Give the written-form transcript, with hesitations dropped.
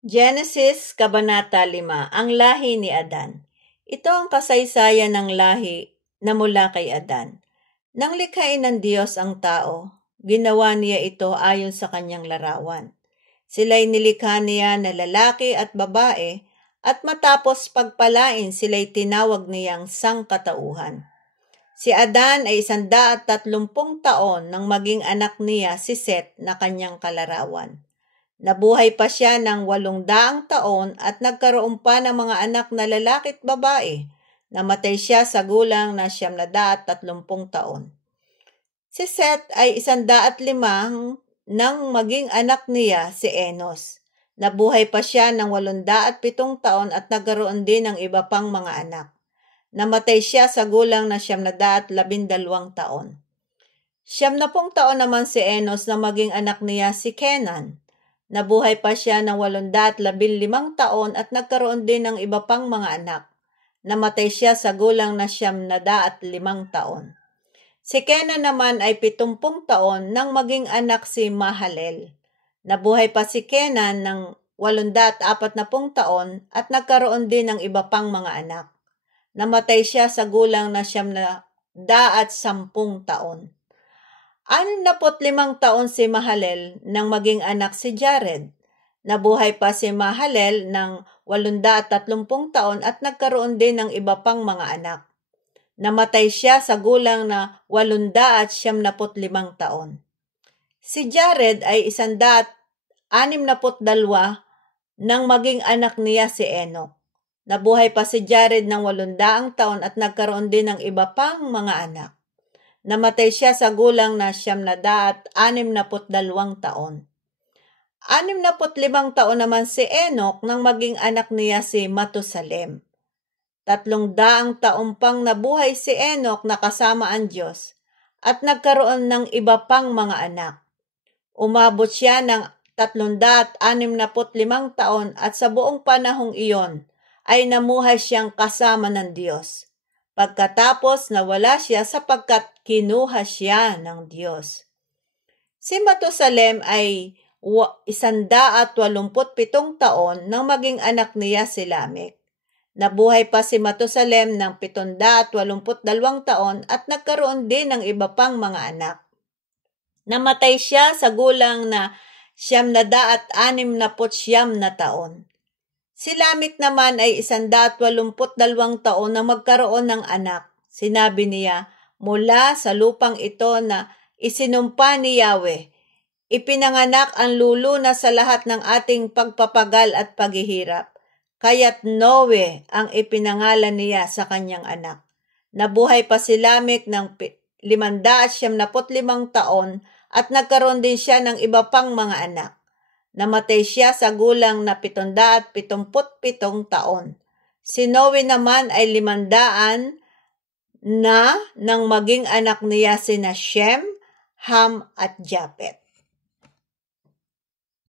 Genesis Kabanata 5, ang lahi ni Adan. Ito ang kasaysayan ng lahi na mula kay Adan. Nang likhain ng Diyos ang tao, ginawa niya ito ayon sa kanyang larawan. Sila'y nilikha niya na lalaki at babae, at matapos pagpalain sila'y tinawag niyang sangkatauhan. Si Adan ay 130 taon nang maging anak niya si Seth na kanyang kalarawan. Nabuhay pa siya ng 800 taon at nagkaroon pa ng mga anak na lalaki at babae. Namatay siya sa gulang na 930 taon. Si Seth ay 105 nang maging anak niya si Enos. Nabuhay pa siya ng 807 taon at nagkaroon din ng iba pang mga anak. Namatay siya sa gulang na 912 taon. 70 taon naman si Enos na maging anak niya si Kenan. Nabuhay pa siya ng 815 taon at nagkaroon din ng iba pang mga anak. Namatay siya sa gulang na 905 taon. Si Kenan naman ay 70 taon nang maging anak si Mahalel. Nabuhay pa si Kenan ng 840 taon at nagkaroon din ng iba pang mga anak. Namatay siya sa gulang na 910 taon. 65 taon si Mahalel nang maging anak si Jared. Nabuhay pa si Mahalel ng 830 taon at nagkaroon din ng iba pang mga anak. Namatay siya sa gulang na 875 taon. Si Jared ay 162 nang maging anak niya si Enoch. Nabuhay pa si Jared ng 800 taon at nagkaroon din ng iba pang mga anak. Namatay siya sa gulang na 962 taon. 65 taon naman si Enoch nang maging anak niya si Matusalem. 300 taon pang nabuhay si Enoch na kasama ang Diyos at nagkaroon ng iba pang mga anak. Umabot siya ng 365 taon at sa buong panahong iyon ay namuhay siyang kasama ng Diyos. Pagkatapos nawala siya sapagkat kinuha siya ng Diyos. Si Matusalem ay 187 taon nang maging anak niya si Lamech. Nabuhay pa si Matusalem ng 782 taon at nagkaroon din ng iba pang mga anak. Namatay siya sa gulang na 969 na taon. Si Lamech naman ay 182 taon na magkaroon ng anak. Sinabi niya, mula sa lupang ito na isinumpa ni Yahweh, ipinanganak ang luluna sa lahat ng ating pagpapagal at paghihirap. Kaya't Noe ang ipinangalan niya sa kanyang anak. Nabuhay pa si Lamech ng 575 taon at nagkaroon din siya ng iba pang mga anak. Namatay siya sa gulang na 777 taon. Si Noe naman ay 500 na nang maging anak niya sina Shem, Ham at Japet.